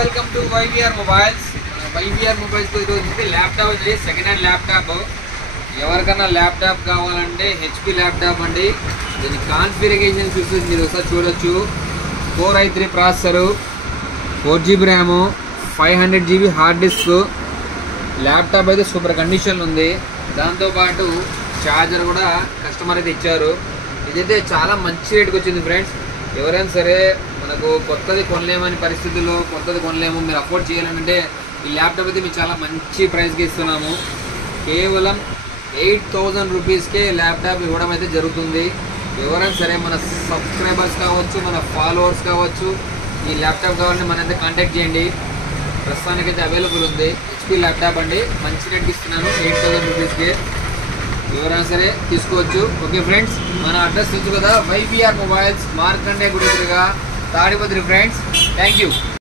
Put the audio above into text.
Welcome to YVR mobiles. YVR mobiles ఇది laptop వచ్చి second hand laptop. ఎవరికన్నా laptop కావాలంటే హెచ్పి ల్యాప్టాప్ అండి. దీని కాన్ఫిగరేషన్ చూసి మీరు ఒకసారి చూడొచ్చు. 4 i3 processor, 4GB RAM, 500GB hard disk. Laptop అయితే సూపర్ కండిషన్లో ఉంది. దాంతోపాటు ఛార్జర్ కూడా కస్టమర్ అయితే ఇచ్చారు. ఇదైతే చాలా మంచి రేటుకి వచ్చింది ఫ్రెండ్స్. ఎవరైనా సరే మనకు కొత్తది కొనలేమని పరిస్థితుల్లో కొత్తది కొనలేము, మీరు అఫోర్డ్ చేయాలంటే ఈ ల్యాప్టాప్ అయితే మీకు చాలా మంచి ప్రైస్కి ఇస్తున్నాము. కేవలం 8000 రూపీస్కే ల్యాప్టాప్ ఇవ్వడం అయితే జరుగుతుంది. ఎవరైనా సరే మన సబ్స్క్రైబర్స్ కావచ్చు, మన ఫాలోవర్స్ కావచ్చు, ఈ ల్యాప్టాప్ కావాలంటే మనైతే కాంటాక్ట్ చేయండి. ప్రస్తుతానికైతే అవైలబుల్ ఉంది. హెచ్పి ల్యాప్టాప్ అండి, మంచి రేట్కి ఇస్తున్నాను 8000 రూపీస్కి. ఎవరైనా సరే తీసుకోవచ్చు. ఓకే ఫ్రెండ్స్, మన అడ్రస్ తెలుసు కదా, వైవిఆర్ మొబైల్స్, మార్కండే గుడి ఎదురుగా, తాడిపత్రి ఫ్రెండ్స్. Thank you.